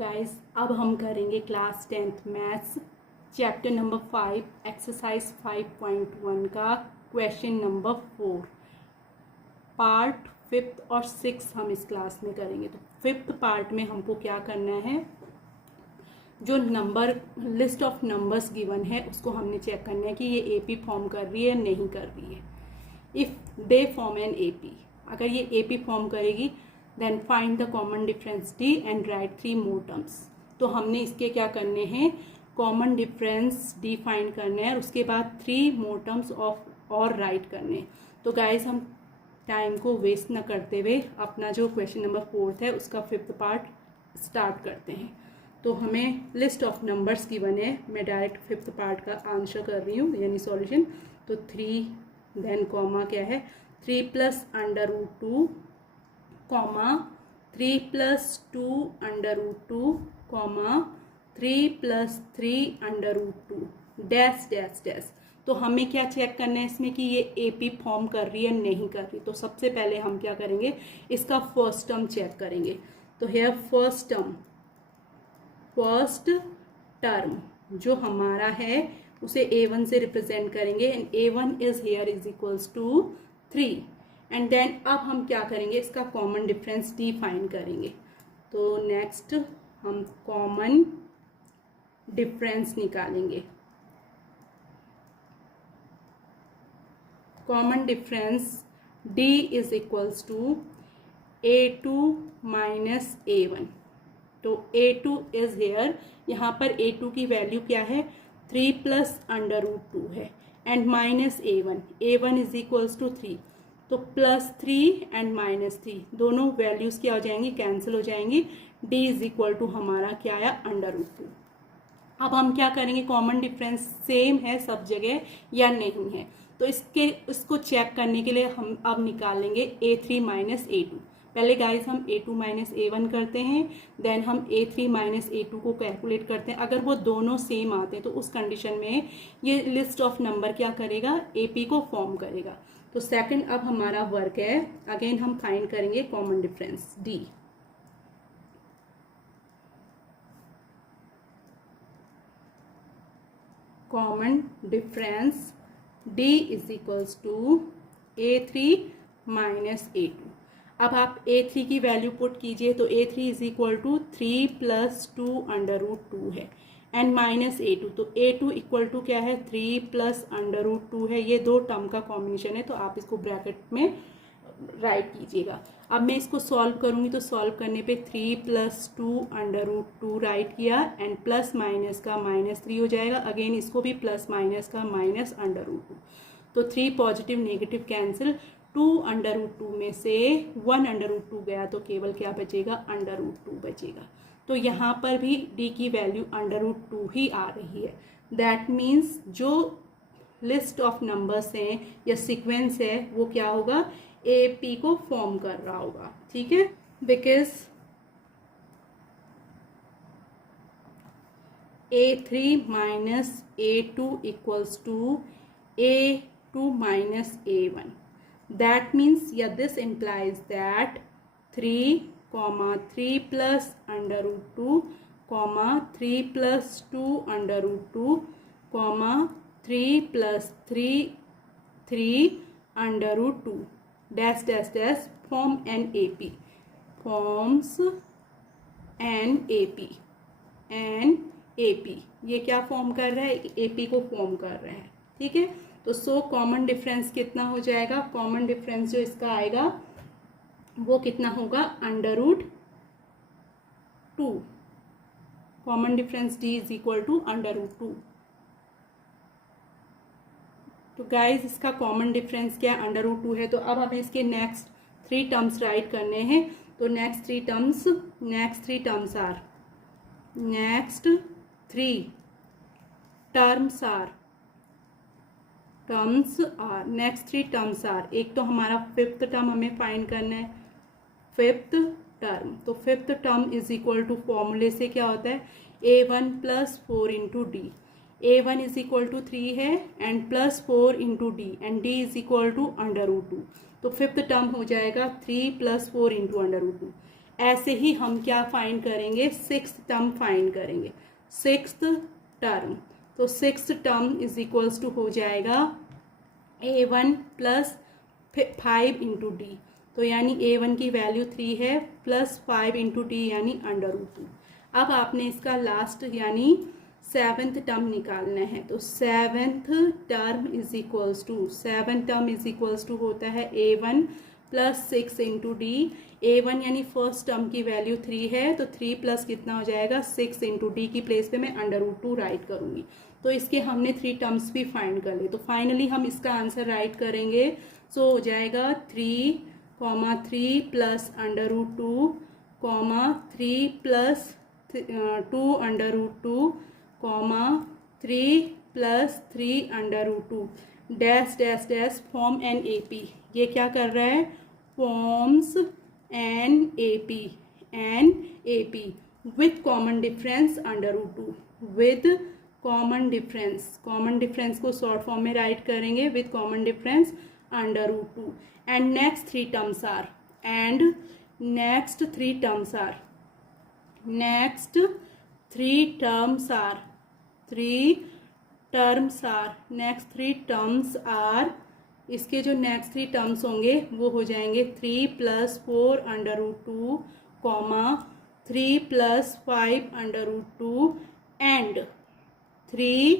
Guys अब हम करेंगे class 10th maths chapter number 5 exercise 5.1 का क्वेश्चन नंबर 4 पार्ट 5th और 6 हम इस क्लास में करेंगे। तो 5th पार्ट में हमको क्या करना है, जो number list of numbers given है उसको हमने चेक करना है कि ये एपी फॉर्म कर रही है नहीं कर रही है। If they form an AP, अगर ये एपी फॉर्म करेगी then find the common difference d and write 3 more terms. तो हमने इसके क्या करने हैं, कॉमन डिफरेंस डी फाइंड करने हैं और उसके बाद 3 मोर टर्म्स ऑफ और राइट करने हैं। तो गाइज हम टाइम को वेस्ट न करते हुए अपना जो क्वेश्चन नंबर 4 है उसका 5th पार्ट स्टार्ट करते हैं। तो हमें लिस्ट ऑफ नंबर्स गिवन है, मैं डायरेक्ट 5th पार्ट का आंसर कर रही हूँ यानी सॉल्यूशन। तो 3 देन कॉमा क्या है 3 plus under root 2 comma 3 plus 2 under root 2 comma 3 plus 3 under root 2 dash dash dash. तो हमें क्या चेक करना है इसमें कि ये एपी फॉर्म कर रही है नहीं कर रही। तो सबसे पहले हम क्या करेंगे, इसका फर्स्ट टर्म चेक करेंगे। तो हेयर फर्स्ट टर्म जो हमारा है उसे a1 से रिप्रेजेंट करेंगे and a1 is here is equals to 3 and then अब हम क्या करेंगे, इसका कॉमन डिफरेंस डी फाइंड करेंगे। तो नेक्स्ट हम कॉमन डिफरेंस निकालेंगे। Common difference d is equals to a2 minus a1। तो a2 इज हेयर, यहाँ पर a2 की वैल्यू क्या है 3 प्लस अंडर रूट 2 है and minus a1 is equals to 3। तो प्लस 3 एंड माइनस 3 दोनों वैल्यूज क्या हो जाएंगी, कैंसिल हो जाएंगी। d इज इक्वल टू हमारा क्या आया अंडर रूट 2। अब हम क्या करेंगे, कॉमन डिफरेंस सेम है सब जगह या नहीं है। तो इसको चेक करने के लिए हम अब निकालेंगे a3 माइनस a2। पहले गाइस हम a2 माइनस a1 करते हैं, देन हम a3 माइनस a2 को कैलकुलेट करते हैं। अगर वो दोनों सेम आते हैं तो उस कंडीशन में ये लिस्ट ऑफ नंबर क्या करेगा, AP को फॉर्म करेगा। तो सेकंड अब हमारा वर्क है, अगेन हम फाइंड करेंगे common difference D। Common difference D is equals to a3 minus a2। अब आप a3 की वैल्यू पुट कीजिए तो a3 is equal to 3 plus 2 under root 2 है एंड माइनस a2। तो a2 इक्वल टू क्या है 3 प्लस अंडर रूट 2 है। ये दो टर्म का कॉम्बिनेशन है तो आप इसको ब्रैकेट में राइट कीजिएगा। अब मैं इसको सॉल्व करूंगी तो सॉल्व करने पे 3 प्लस 2 अंडर रूट 2 राइट किया एंड प्लस माइनस का माइनस 3 हो जाएगा। अगेन इसको भी प्लस माइनस का माइनस अंडर रूट 2। तो 3 positive negative cancel, 2 under root 2 में से 1 अंडर रूट 2 गया तो केवल क्या बचेगा, अंडर रूट 2 बचेगा। तो यहाँ पर भी d की वैल्यू अंडर रूट 2 ही आ रही है। दैट मीन्स जो लिस्ट ऑफ नंबर्स हैं या सीक्वेंस है वो क्या होगा, AP को फॉर्म कर रहा होगा। ठीक है, because a3 minus a2 equals to a2 minus a1। That means yeah, this implies that 3 plus under root 2 3 plus 2 under root 2 3 plus 3 under root 2 dash dash dash form an AP, forms an AP ये क्या form कर रहा है, AP को form कर रहा है। ठीक है, तो सो कॉमन डिफरेंस कितना हो जाएगा, कॉमन डिफरेंस जो इसका आएगा वो कितना होगा under root 2। Common difference D is equal to under root 2। तो गाइज इसका कॉमन डिफरेंस क्या है, अंडर रूट 2 है। तो अब हमें इसके नेक्स्ट 3 टर्म्स राइट करने हैं। तो नेक्स्ट थ्री टर्म्स आर एक तो हमारा 5th टर्म हमें फाइंड करना है, 5th टर्म। तो 5th term is equal to फॉर्मूले से क्या होता है a1 plus 4 into d. a1 is equal to 3 है and plus 4 into d and d is equal to under root 2। तो 5th टर्म हो जाएगा 3 प्लस 4 इंटू अंडर रूट 2 ऐसे ही हम क्या फाइंड करेंगे, सिक्स्थ टर्म फाइंड करेंगे, सिक्स्थ टर्म। तो sixth term is equals to हो जाएगा A1 प्लस 5 इंटू डी, तो यानी A1 की वैल्यू 3 है प्लस 5 इंटू डी यानी √2। अब आपने इसका लास्ट यानी सेवेंथ टर्म निकालना है, तो seventh term is equals to, seventh term is equals to होता है A1 plus 6 into d. A1 यानी फर्स्ट टर्म की वैल्यू 3 है, तो 3 प्लस कितना हो जाएगा 6 इंटू डी की प्लेस पे मैं √2 राइट करूँगी। तो इसके हमने 3 टर्म्स भी फाइंड कर लिए। तो फाइनली हम इसका आंसर राइट करेंगे, सो हो जाएगा 3 plus √2 3 plus 2 √2 3 plus 3 √2 dash dash dash form an AP। ये क्या कर रहा है, forms an AP with common difference √2, with common difference को शॉर्ट फॉर्म में राइट करेंगे with common difference √2। And next three terms are इसके जो नेक्स्ट 3 टर्म्स होंगे वो हो जाएंगे 3 प्लस 4 √2 3 प्लस 5 √2 एंड 3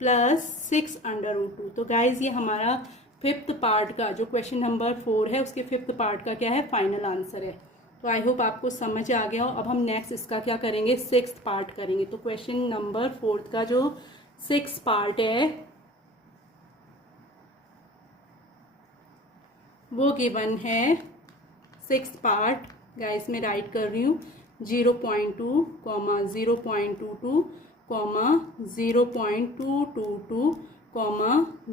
प्लस 6 √2। तो गाइज ये हमारा फिफ्थ पार्ट का जो क्वेश्चन नंबर 4 है उसके फिफ्थ पार्ट का क्या है, फाइनल आंसर है। तो आई होप आपको समझ आ गया हो। अब हम नेक्स्ट इसका क्या करेंगे, सिक्स्थ पार्ट करेंगे। तो क्वेश्चन नंबर 4 का जो सिक्स्थ पार्ट है वो गिवन है, सिक्स्थ पार्ट गाइस मैं राइट कर रही हूँ 0.2, 0.22, 0.222,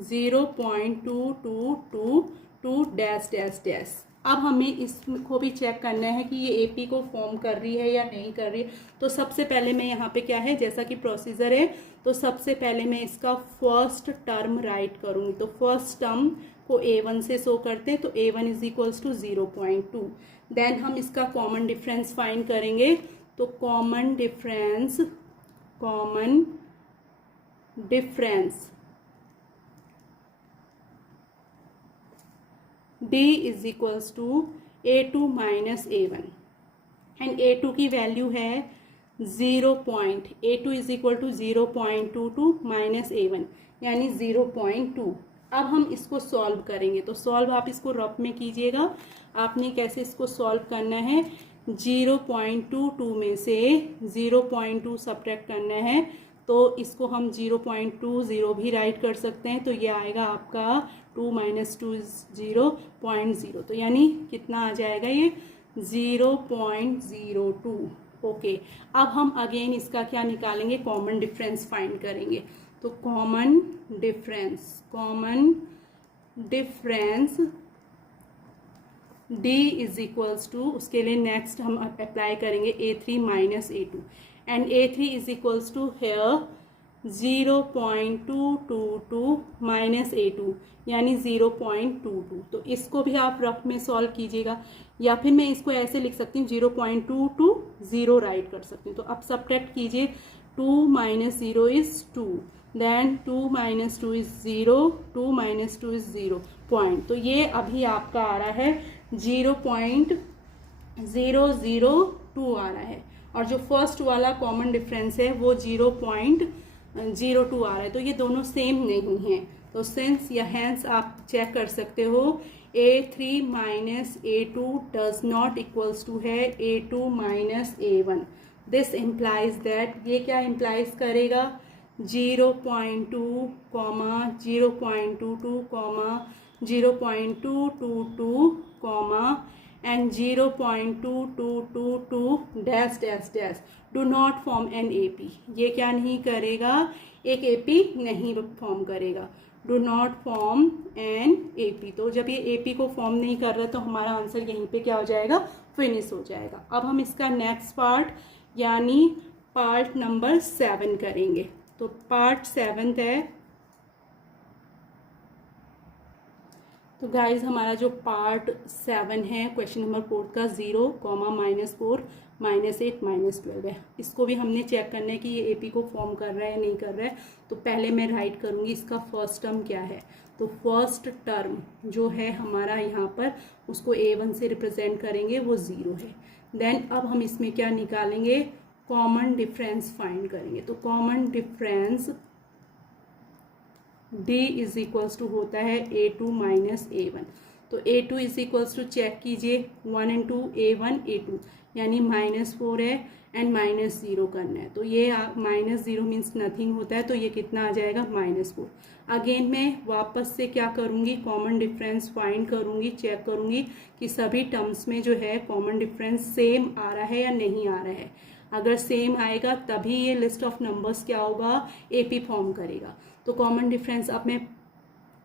0.2222 डैश डैश डैश। अब हमें इसको भी चेक करना है कि ये AP को फॉर्म कर रही है या नहीं कर रही है। तो सबसे पहले मैं यहाँ पे क्या है, जैसा कि प्रोसीजर है, तो सबसे पहले मैं इसका फर्स्ट टर्म राइट करूँगी। तो फर्स्ट टर्म को A1 से शो करते हैं, तो A1 is equals to 0.2। Then हम इसका कॉमन डिफरेंस फाइंड करेंगे। तो common difference D is equals to A2 minus A1 and A2 की वैल्यू है A2 is equal to 0.22 minus A1 यानी 0.2। अब हम इसको सॉल्व करेंगे। तो सॉल्व आप इसको रफ में कीजिएगा। आपने कैसे इसको सॉल्व करना है, 0.22 में से 0.2 सब्ट्रैक्ट करना है। तो इसको हम 0.20 भी राइट कर सकते हैं। तो ये आएगा आपका 2 माइनस 2 0.0। तो यानी कितना आ जाएगा ये 0.02। ओके, अब हम अगेन इसका क्या निकालेंगे, कॉमन डिफरेंस फाइंड करेंगे। तो common difference D is equals to, उसके लिए नेक्स्ट हम अप्लाई करेंगे A3 minus A2 and A3 is equals to here 0.222 minus A2 यानी 0.22। तो इसको भी आप रफ में सॉल्व कीजिएगा, या फिर मैं इसको ऐसे लिख सकती हूँ 0.220 राइट कर सकती हूँ। तो अब सब्ट्रैक्ट कीजिए, 2 minus 0 is 2, then 2 minus 2 is 0, 2 minus 2 is 0 point. तो ये अभी आपका आ रहा है 0.002 आ रहा है, और जो फर्स्ट वाला कॉमन डिफरेंस है वो 0.02 आ रहा है। तो ये दोनों सेम नहीं हैं। तो सिंस या हैंस आप चेक कर सकते हो, A3 minus A2 does not equals to है A2 minus A1। This implies that, ये क्या इम्प्लाइज करेगा, 0.2, 0.22, 0.222, and 0.2222 dash dash dash do not form an AP। ये क्या नहीं करेगा, एक AP नहीं फॉर्म करेगा, do not form an AP। तो जब ये AP को फॉर्म नहीं कर रहा तो हमारा आंसर यहीं पे क्या हो जाएगा, फिनिश हो जाएगा। अब हम इसका नेक्स्ट पार्ट यानी पार्ट नंबर 7 करेंगे। तो पार्ट 7 है, तो गाइज हमारा जो पार्ट 7 है क्वेश्चन नंबर 4 का 0, -4, -8, -12 है। इसको भी हमने चेक करना है कि ये AP को फॉर्म कर रहा है या नहीं कर रहा है। तो पहले मैं राइट करूँगी इसका फर्स्ट टर्म क्या है। तो फर्स्ट टर्म जो है हमारा यहाँ पर उसको A1 से रिप्रेजेंट करेंगे, वो 0 है। देन अब हम इसमें क्या निकालेंगे, कॉमन डिफरेंस फाइंड करेंगे। तो common difference D is equals to होता है A2 माइनस A1। तो A2 is equals to check कीजिए 1 इंटू A1 A2 यानी -4 है एंड -0 करना है। तो ये -0 मीन्स नथिंग होता है, तो ये कितना आ जाएगा -4। अगेन मैं वापस से क्या करूँगी, कॉमन डिफरेंस फाइंड करूँगी, चेक करूँगी कि सभी टर्म्स में जो है कॉमन डिफरेंस सेम आ रहा है या नहीं आ रहा है। अगर सेम आएगा तभी ये लिस्ट ऑफ नंबर्स क्या होगा, AP फॉर्म करेगा। तो कॉमन डिफरेंस अब मैं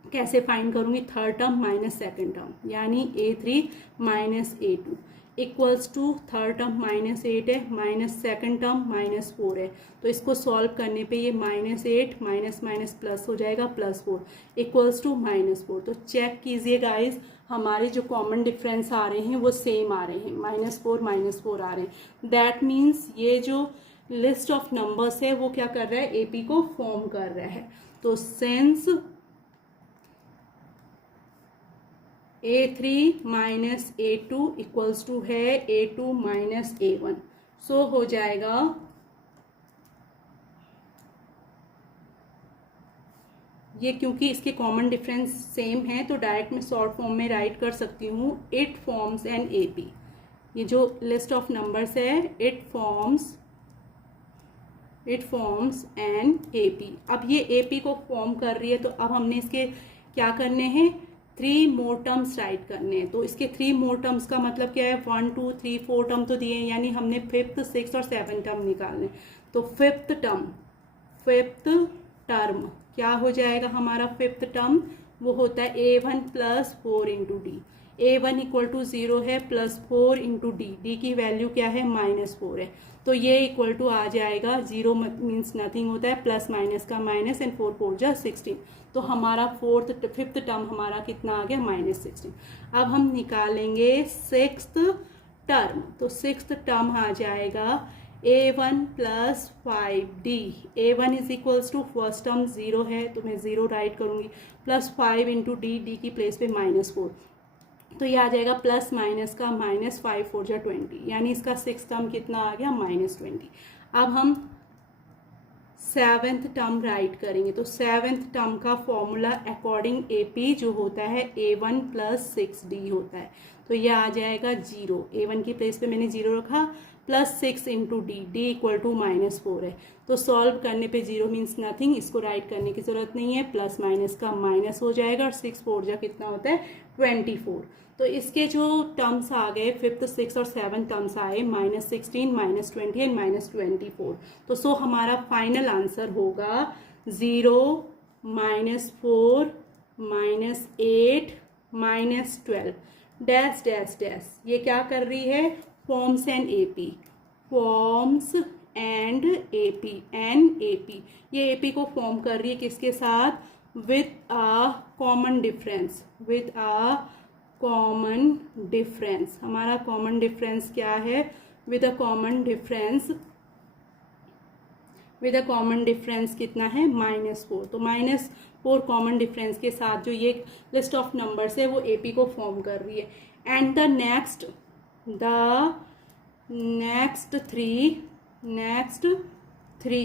कैसे फाइंड करूँगी, third term minus second term यानी A3 minus A2 equals to third term -8 है माइनस सेकेंड टर्म -4 है। तो इसको सॉल्व करने पे ये -8 माइनस माइनस प्लस हो जाएगा +4 इक्वल्स टू -4। तो चेक कीजिए गाइज, हमारे जो कॉमन डिफरेंस आ रहे हैं वो सेम आ रहे हैं, -4 आ रहे हैं। दैट मीन्स ये जो लिस्ट ऑफ नंबर्स है वो क्या कर रहा है, AP को फॉर्म कर रहा है। तो sense A3 minus A2 equals to है A2 माइनस A1। सो हो जाएगा ये, क्योंकि इसके कॉमन डिफरेंस सेम है तो डायरेक्ट मैं शॉर्ट फॉर्म में राइट कर सकती हूँ, इट फॉर्म्स एन AP। ये जो लिस्ट ऑफ नंबर्स है इट फॉर्म्स एन AP। अब ये AP को फॉर्म कर रही है तो अब हमने इसके क्या करने हैं, 3 मोर टर्म्स राइट करने हैं। तो इसके 3 मोर टर्म्स का मतलब क्या है, 1 2 3 4 टर्म तो दिए हैं, यानी हमने 5th 6th और 7th टर्म निकालने। तो फिफ्थ टर्म क्या हो जाएगा हमारा, फिफ्थ टर्म वो होता है A1 plus 4 into D। A1 equal to 0 है प्लस 4 इंटू D की वैल्यू क्या है, -4 है। तो ये इक्वल टू आ जाएगा 0 मीन्स नथिंग होता है, प्लस माइनस का माइनस एंड 4 4 जा 16। तो हमारा फिफ्थ टर्म हमारा कितना आ गया, -16। अब हम निकालेंगे सिक्स्थ टर्म। तो सिक्स्थ टर्म आ जाएगा A1 plus 5D। A1 is equals to first term 0 है तो मैं 0 राइट करूँगी, प्लस 5 इंटू D की प्लेस पे -4। तो ये आ जाएगा प्लस माइनस का माइनस 5 4 जा 20, यानी इसका सिक्स टर्म कितना आ गया, -20। अब हम 7th टर्म राइट करेंगे। तो 7th टर्म का फॉर्मूला अकॉर्डिंग AP जो होता है A1 प्लस 6D होता है। तो ये आ जाएगा 0, A1 की प्लेस पे मैंने 0 रखा, plus 6 into D equal to -4 है। तो सॉल्व करने पे 0 मीन्स नथिंग, इसको राइट करने की ज़रूरत नहीं है, प्लस माइनस का माइनस हो जाएगा और 6 4 जा कितना होता है, 24। तो इसके जो टर्म्स आ गए, 5th 6th और 7th टर्म्स आए, -16 -20 एंड -24। तो सो हमारा फाइनल आंसर होगा 0 -4 -8 -12 डैश डैश डैश। ये क्या कर रही है, forms and AP, forms and AP। ये AP को फॉर्म कर रही है किसके साथ, विथ अ कॉमन डिफरेंस। हमारा कॉमन डिफरेंस क्या है, विद अ कॉमन डिफरेंस कितना है, -4। तो -4 कॉमन डिफरेंस के साथ जो ये लिस्ट ऑफ नंबर्स है वो AP को फॉर्म कर रही है। And the next three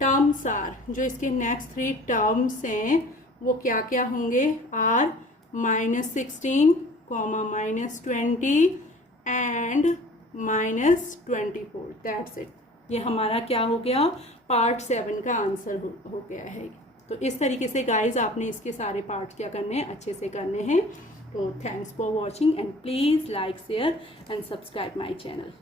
terms are, जो इसके नेक्स्ट 3 टर्म्स हैं वो क्या क्या होंगे, आर -16, -20 एंड -24। That's it. ये हमारा क्या हो गया, पार्ट 7 का आंसर हो गया है। तो इस तरीके से गाइज आपने इसके सारे पार्ट्स क्या करने हैं, अच्छे से करने हैं। तो thanks for watching and please like share and subscribe my channel.